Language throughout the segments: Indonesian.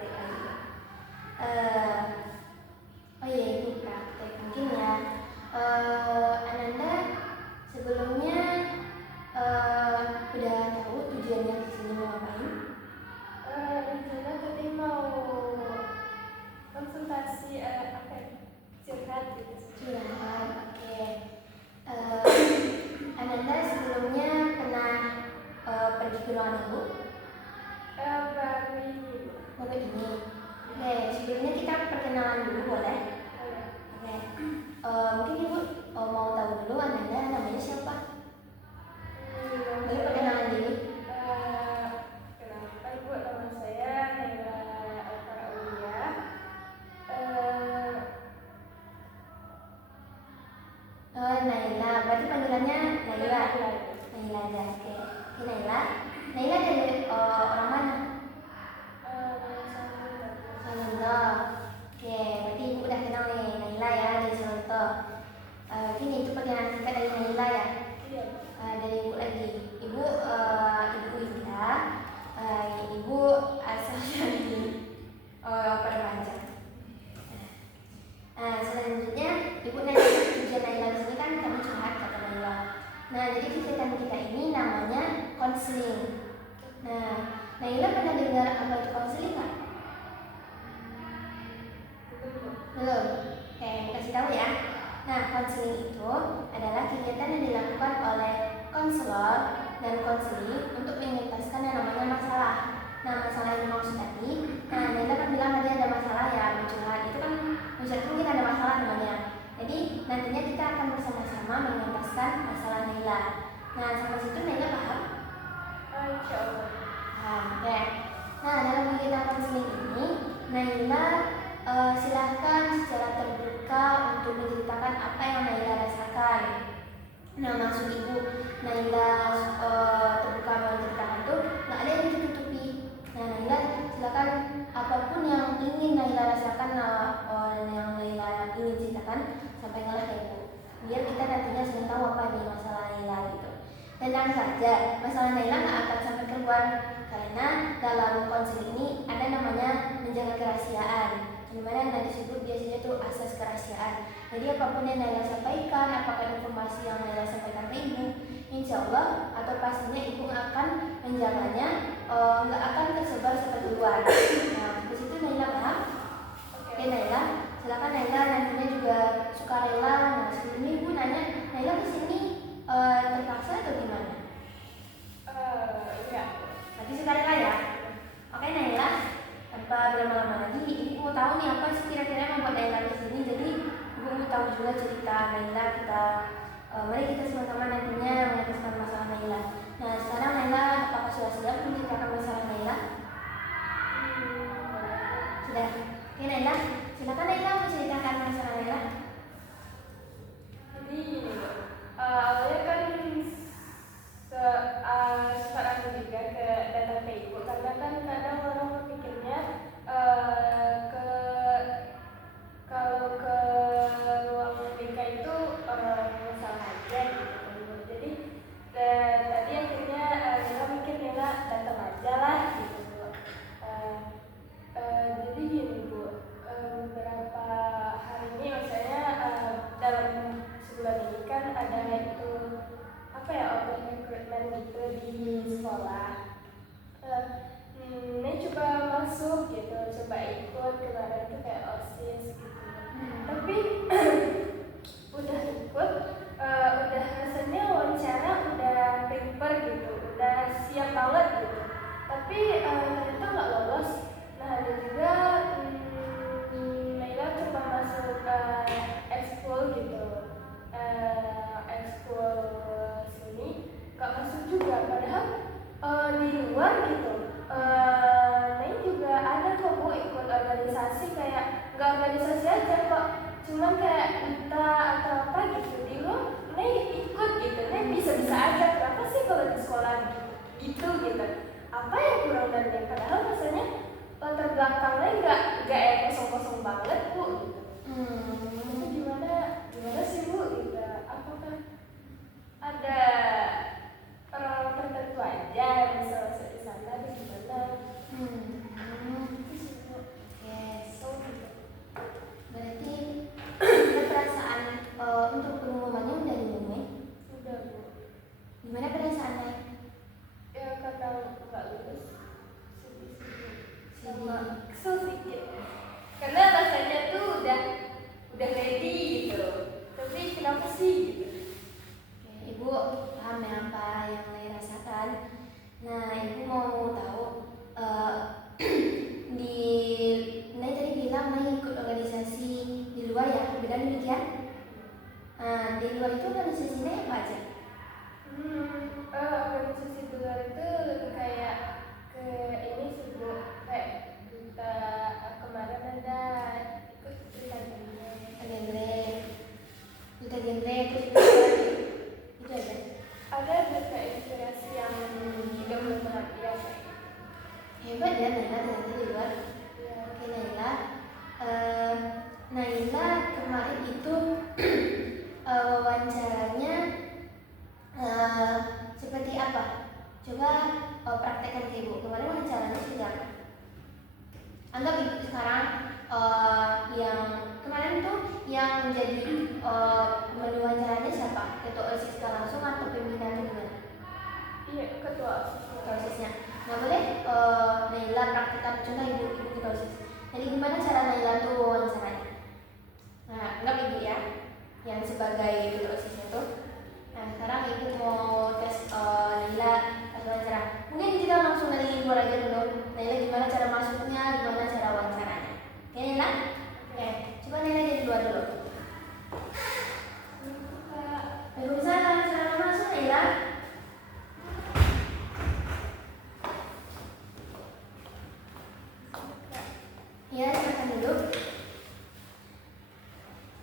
praktek lagi. Oh iya, ibu praktek mungkin ya. Ananda sebelumnya udah tahu tujuannya di sini mau ngapain? Rencana tadi mau konsultasi curhat gitu. Curhat, oke. Ananda sebelumnya pernah pergi ke ruangan ibu? Baru ini. Baru ini. Oke, sebelumnya kita perkenalan dulu boleh? Oke. Mungkin ibu mau tahu dulu Ananda namanya siapa? Boleh perkenalan diri? Kenapa ibu, nama saya Naila Aulia. Naila, berarti panggilannya Naila. Naila aja, oke. Oke Naila. Naila dari orang mana? Solo. Oke, berarti ibu udah kenal nih Naila ya dari Solo. Gini itu perkenalan singkat dari Naila ya. Iya. Dari ibu lagi. Ibu Ida. Ibu asal dari Permanja. Selanjutnya ibu nanya tujuan Naila di sini kan kami curhat kata Naila. Nah, jadi kegiatan kita ini namanya konseling. Nah, Naila pernah dengar apa itu konseling nggak? Belum. Oke, aku kasih tahu ya. Nah, konseling itu adalah kegiatan yang dilakukan oleh konselor dan konseli untuk mengentaskan yang namanya masalah. Nah, masalah yang dimaksud tadi, nah Naila kan bilang tadi ada masalah ya, curhat. Itu kan misalkan kita ada masalah namanya. Jadi nantinya kita akan bersama-sama mengentaskan masalah Naila. Nah, sampai situ Naila paham? Insya Allah. Oke. Nah, dalam kegiatan konseling ini, Naila silahkan secara terbuka untuk menceritakan apa yang Naila rasakan. Nah, maksud ibu Naila terbuka menceritakan itu nggak ada yang ditutupi. Nah, Naila silakan apapun yang ingin Naila rasakan, yang Naila ingin ceritakan, sampaikanlah ke ibu. Biar kita nantinya sudah tahu apa nih masalah Naila gitu. Tenang saja, masalah Naila nggak akan sampai keluar karena dalam konseling ini ada namanya menjaga kerahasiaan. Dimana yang disebut biasanya itu asas kerahasiaan. Jadi apapun yang Naila sampaikan, apakah informasi yang Naila sampaikan ke ibu, insya Allah atau pastinya ibu akan menjaganya, nggak akan tersebar sampai keluar. Nah, di situ Naila paham? Oke Naila, silakan Naila nantinya juga sukarela. Nah, sebelumnya ibu nanya, Naila kesini terpaksa atau gimana? Iya. Berarti sukarela ya? Oke Naila, tanpa berlama-lama lagi, ibu mau tahu nih apa sih kira-kira yang membuat Naila di sini. Jadi ibu mau tahu juga cerita Naila. Mari kita sama-sama nantinya mengentaskan masalah Naila. Nah, sekarang Naila apakah sudah siap menceritakan masalah Naila? Sudah. Oke Naila, silakan Naila menceritakan masalah Naila. Jadi gini, awalnya kan sekarang juga datang ke ibu karena kan kadang orang berpikirnya kalau ke ruang menikah itu masalah aja gitu. Jadi tadi akhirnya Nela mikir Nela datang aja lah gitu. Jadi gini Bu, beberapa hari ini misalnya dalam sebulan ini kan ada itu apa ya, open recruitment gitu di sekolah. Ini coba masuk gitu, coba ikut kemarin tuh kayak OSIS gitu. Tapi udah ikut, udah rasanya wawancara udah prepare gitu, udah siap banget gitu. Tapi ternyata nggak lolos. Nah ada juga Naila coba masuk ekskul gitu, ekskul sini nggak masuk juga. Padahal di luar gitu, Naila juga ada kok Bu ikut organisasi, kayak nggak organisasi aja kok, cuman kayak duta atau apa gitu di luar Naila ikut gitu. Naila bisa-bisa aja. Kenapa sih kalau di sekolah gitu gitu? Apa yang kurang dari Naila? Padahal rasanya latar belakangnya nggak yang kosong-kosong banget Bu gitu. Itu gimana sih Bu gitu? Apakah ada orang tertentu aja yang bisa masuk di sana atau gimana? kesel sedikit karena rasanya tuh udah ready gitu, tapi kenapa sih gitu. Oke, Ibu paham ya apa yang Naya rasakan. Nah, Ibu mau tahu eh, di Naya tadi bilang Naya ikut organisasi di luar ya, benar demikian? Nah, di luar itu organisasinya apa aja? Organisasi di luar itu lebih kayak ke ini sih Bu, kayak duta kemarin ada ikut duta genre. Duta genre terus itu aja. Ada duta inspirasi yang juga belum perhatian kayak gitu. Hebat ya Naila ternyata di luar. Ya. Oke Naila, Eh, Naila kemarin itu wawancaranya seperti apa? Coba praktekkan ke Ibu. Kemarin wawancaranya seperti apa? Anggap Ibu sekarang yang kemarin tuh yang menjadi menu wawancaranya siapa? Ketua OSIS langsung atau pimpinan itu gimana? Iya, ketua OSISnya. Nah boleh Naila praktekkan contoh Ibu ketua OSIS. Jadi gimana cara Naila tuh wawancaranya? Nah, anggap Ibu ya yang sebagai ketua OSISnya tuh. Nah sekarang Ibu mau tes Naila pas wawancara. Mungkin kita langsung dari luar aja dulu. Naila gimana cara masuknya, gimana cara wawancaranya. Oke Naila? Oke, coba Naila dari luar dulu. Waalaikumsalam, cara masuk Naila. Ya, silakan duduk.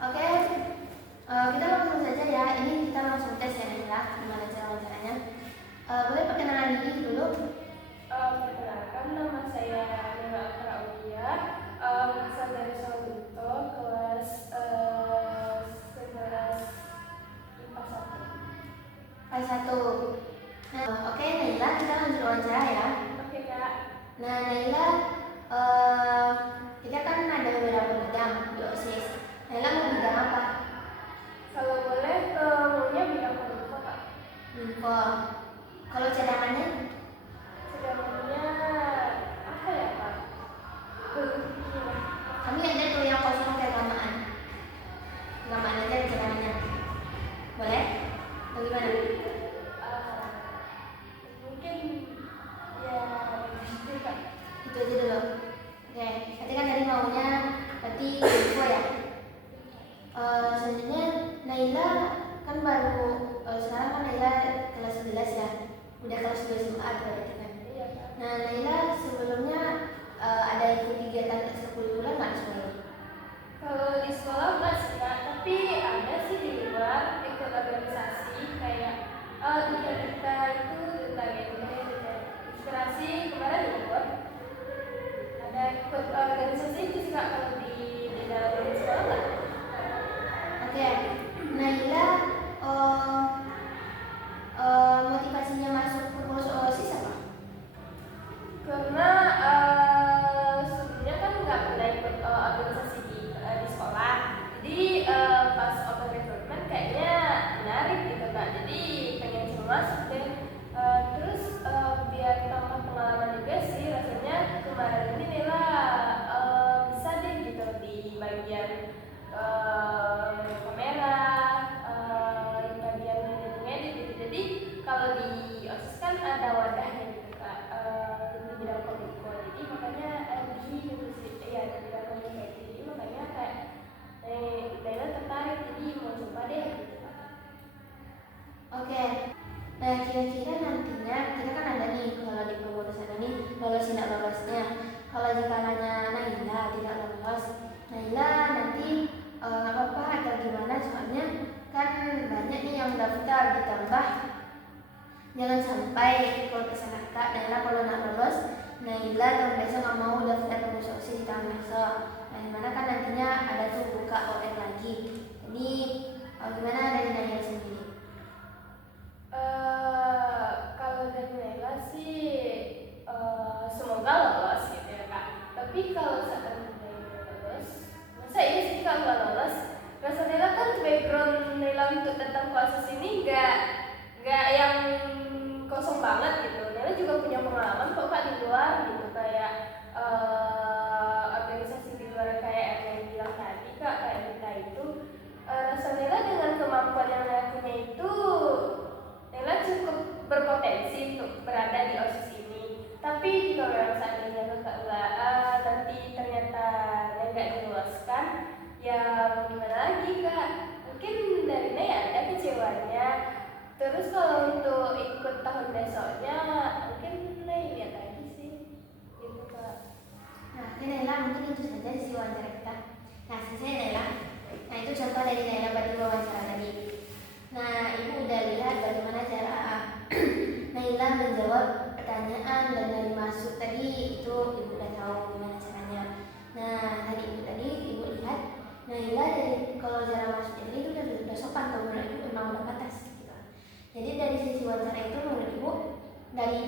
Oke, kita langsung saja ya. Ini kita langsung tes ya Naila, gimana cara wawancaranya. Boleh perkenalan diri dulu. Perkenalkan, nama saya Nela Aulia, berasal dari Sawalunto, kelas 11 IPA 1. Kelas 1. Nah, oke Naila, kita lanjut wawancara ya. Oke Kak. Nah Naila, kita kan ada beberapa bidang di OSIS. Naila mau bidang apa? Kalau boleh, maunya bidang kominfo Kak. Info. Kalau cadangannya? Sedangnya apa ya Kak? Iya. Kami ada tuh yang kosong kayak gamaan. Gamaan aja di cadangannya. Boleh? Bagaimana? Mungkin ya gitu Kak. Itu aja dulu. Oke, nanti kan tadi maunya berarti info ya. Selanjutnya Naila kan baru sekarang kan Naila kelas 11 ya. Udah kelas 2 SMA berarti kan. Iya Kak. Nah Naila sebelumnya ada ikut kegiatan ekstrakurikuler nggak sekolah? Kalau di sekolah enggak sih Kak, tapi ada sih di luar ikut organisasi kayak kita itu duta genre, duta inspirasi kemarin di luar ada ikut organisasi itu sih Kak. Kalau di dalam sekolah enggak. Oke, Naila motivasinya masuk pengurus OSIS apa? Karena sebelumnya kan nggak pernah ikut organisasi di sekolah, jadi pas open recruitment kayaknya menarik gitu Kak, jadi pengen coba masuk deh. Terus biar tambah pengalaman juga sih, rasanya kemarin ini Nela bisa deh gitu di bagian kamera, di bagian ngedit gitu. Jadi kalau di OSIS kan ada wadahnya gitu Kak, di bidang kominfo. Jadi makanya di universitas ya di bidang kominfo. Jadi makanya kayak Nela tertarik, jadi mau coba deh gitu Kak. Oke, nah kira-kira nantinya kita kan ada nih kalau di pengurusan ini lolos tidak lolosnya. Kalau jikalannya Naila tidak lolos, Naila nanti nggak apa-apa atau gimana, soalnya kan banyak nih yang daftar, ditambah jangan sampai kalau kesana Kak Naila kalau nggak lolos, Naila tahun besok nggak mau daftar pengurus OSIS di tahun besok. Nah dimana kan nantinya ada tuh buka ON lagi. Jadi gimana dari Naila sendiri? Kalau dari Nela sih semoga lolos gitu ya Kak. Tapi kalau seandainya lolos, masa iya sih kalau nggak lolos? Rasa Nela kan background Nela untuk tentang proses ini nggak yang kosong banget gitu. Nela juga punya pengalaman kok Kak di luar gitu, kayak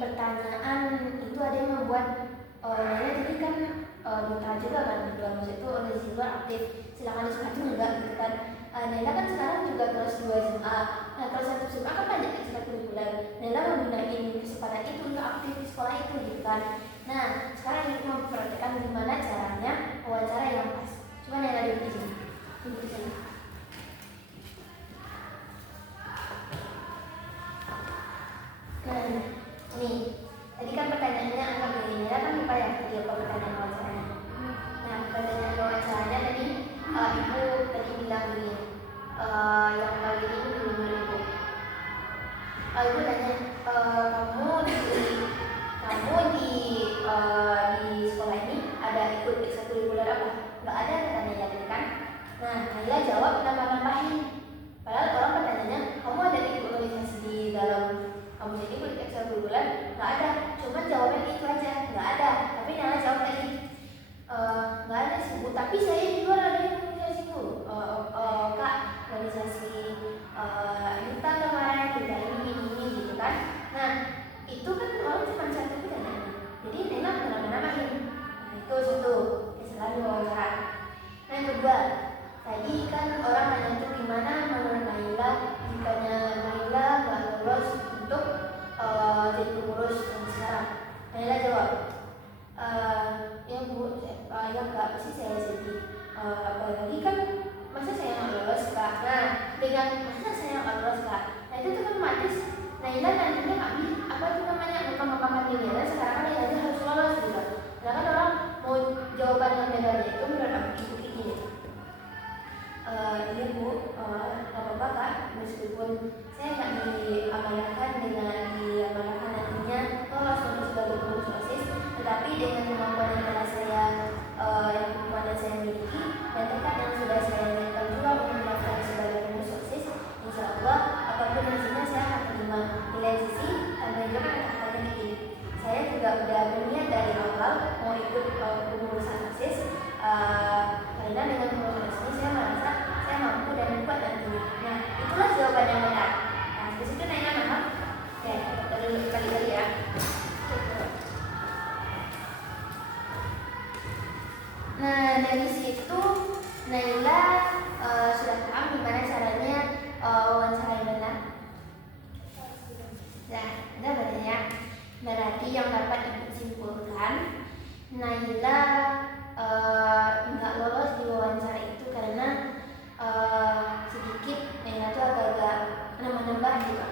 pertanyaan itu ada yang membuat Naila jadi kan duta juga kan di luar, maksud itu organisasi luar aktif, silakan di sekolah itu enggak gitu kan. Naila kan sekarang juga kelas 2 SMA. Nah kelas 1 SMA kan banyak ekstrakurikuler. Naila menggunakan kesempatan itu untuk aktif di sekolah itu gitu kan. Nah sekarang ini memperhatikan gimana caranya wawancara yang pas. Coba Naila duduk di sini, duduk di sini. Nah nih tadi kan pertanyaannya agak begini, Naila kan lupa ya tadi apa pertanyaan wawancaranya. Nah pertanyaan wawancaranya tadi ibu tadi bilang begini, yang kali ini dulu ibu. Ibu nanya, kamu di sekolah ini ada ikut ekstrakurikuler apa? Nggak ada katanya ya tadi kan. Nah Naila jawab nambah-nambahin. Padahal orang pertanyaannya, kamu ada ikut organisasi di dalam kamu jadi ikut ekstrakurikuler? Nggak ada. Cuma jawabannya itu aja, nggak ada. Tapi Naila jawab tadi, nggak ada sih Bu. Tapi saya di luar ada yang organisasi Bu. Kak, organisasi duta kemarin, duta ini gitu kan. Nah itu kan orang cuma satu pertanyaan. Jadi Naila menambah-nambahin. Nah itu satu kesalahan di wawancara. Nah yang kedua, tadi kan orang nanya tuh gimana menurut Naila jika Naila nggak lolos untuk jadi pengurus yang sekarang. Naila jawab, ya Bu, ya Kak, pasti saya sedih. Apalagi kan masa saya nggak lolos Kak. Nah dengan masa saya nggak lolos Kak, nah itu tuh otomatis Naila nantinya apa itu namanya mengembangkan diri. Dan sekarang kan Naila harus lolos gitu. Nah kan orang mau jawaban yang bedanya itu menurut aku ini. Iya Bu, nggak apa-apa Kak, meskipun saya nggak diamanahkan nantinya lolos untuk sebagai pengurus OSIS, tetapi dengan kemampuan yang telah saya miliki dan tekad yang sudah saya nyatakan juga untuk mendaftar sebagai pengurus OSIS, insya Allah apapun hasilnya saya akan terima nilai sisi dan juga kata-katanya begini. Saya juga udah berniat dari awal mau ikut pengurusan OSIS, karena dengan pengurusan OSIS saya merasa saya mampu dan kuat nantinya. Nah itulah jawaban yang benar. Nah di situ Naila paham? Ya, kali-kali ya. Nah dari situ Naila sudah paham gimana caranya wawancara yang benar. Nah, udah berarti ya. Berarti yang dapat ibu simpulkan, Naila nggak lolos di wawancara itu karena sedikit Naila tuh agak-agak nambah-nambah gitu.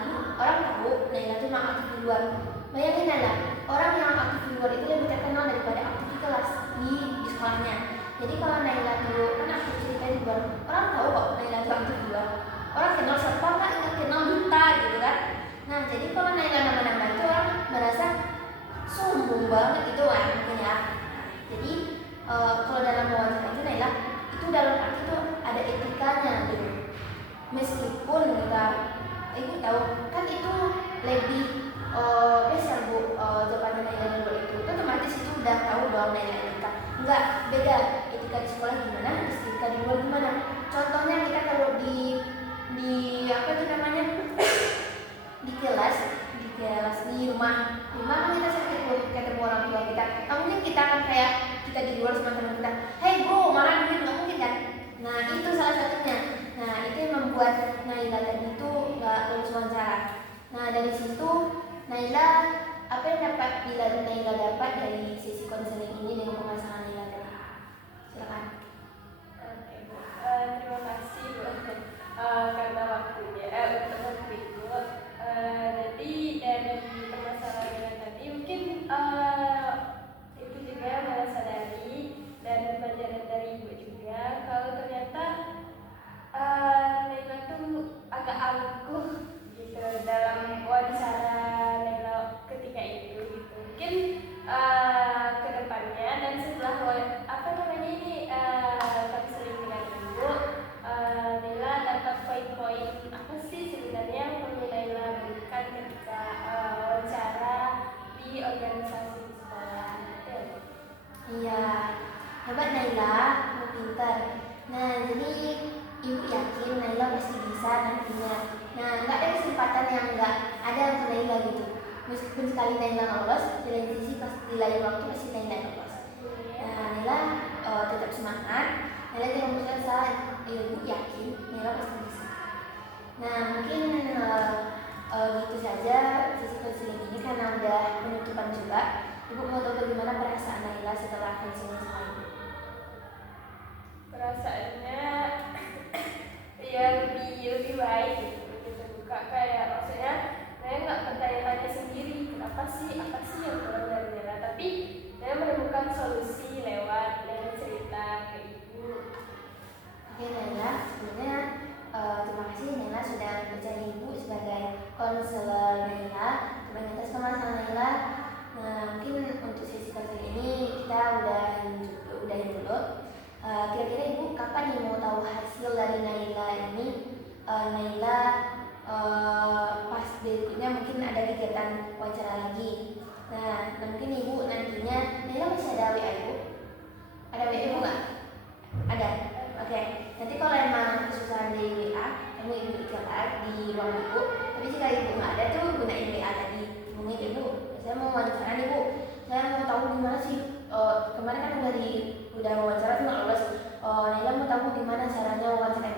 Ibu orang tahu Naila tuh memang aktif di luar. Bayangin Naila, orang yang aktif di luar itu lebih terkenal daripada aktif di kelas di sekolahnya. Jadi kalau Naila tuh kan aktif cerita di luar, orang tahu kok Naila tuh aktif di luar. Orang kenal siapa nggak kenal duta gitu kan. Nah jadi kalau Naila nambah-nambah itu orang merasa sombong banget gitu kan mungkin ya. Jadi kalau dalam wawancara itu Naila itu dalam arti itu ada etikanya gitu. Meskipun kita ibu tahu kan itu lebih besar Bu, jawaban Naila dulu itu otomatis itu udah tahu dong Naila etika. Enggak, beda etika di sekolah gimana, etika di luar gimana. Contohnya kita kalau di apa itu namanya di kelas di rumah kan kita sering ketemu orang tua kita. Nah, mungkin kita kan kayak kita di luar sama teman kita, hey bro mana duit, nggak mungkin kan. Nah itu salah satunya. Nah itu yang membuat Naila tadi itu nggak lulus wawancara. Nah dari situ Naila apa yang dapat Naila dapat dari sesi konseling ini dengan pemasangan Naila tadi? Silakan. Oke Bu, terima kasih Bu karena waktunya untuk waktu itu. Jadi dari permasalahan tadi mungkin Ibu juga merasa dari dan pelajaran dari Ibu juga kalau ternyata Naila tuh agak angkuh gitu dalam wawancara Naila ketika itu gitu. Mungkin ke depannya dan setelah konseling dengan Ibu, Naila dapat poin-poin apa sih sebenarnya yang perlu Naila berikan ketika wawancara di organisasi sekolah gitu. Iya, hebat Naila, kamu pintar. Nah jadi ibu yakin Naila pasti bisa nantinya. Nah nggak ada kesempatan yang nggak ada untuk Naila gitu. meskipun sekali Naila nggak lolos, di lain sisi pas di lain waktu pasti Naila lolos. Nah, Naila tetap semangat. Naila tidak memutuskan asa, ibu yakin Naila pasti bisa. Nah, mungkin gitu saja sesi konseling ini karena udah penutupan juga. Ibu mau tahu bagaimana perasaan Naila setelah konseling selama ini? Perasaannya ya lebih baik gitu, lebih terbuka, kayak maksudnya saya nggak bertanya-tanya sendiri kenapa sih, apa sih yang kurang dari Nela, tapi saya menemukan solusi lewat cerita ke ibu. Oke Naila, sebelumnya terima kasih Naila sudah percaya ibu sebagai konselor Naila sebagai atas permasalahan Naila. Nah, mungkin untuk sesi konseling ini kita udahin dulu. Kira-kira ibu kapan nih mau tahu hasil dari Naila ini? Naila pas berikutnya mungkin ada kegiatan wawancara lagi. Nah, mungkin ibu nantinya Naila masih ada WA ibu? Ada WA ibu nggak? Ada. Oke. Nanti kalau emang kesusahan di WA, kamu ibu iklan di ruang ibu. Tapi jika ibu nggak ada tuh gunain WA tadi. Hubungin ibu. Saya mau wawancara nih bu. Saya mau tahu gimana sih. Kemarin kan udah wawancara tuh nggak lolos. Naila mau tahu gimana caranya wawancara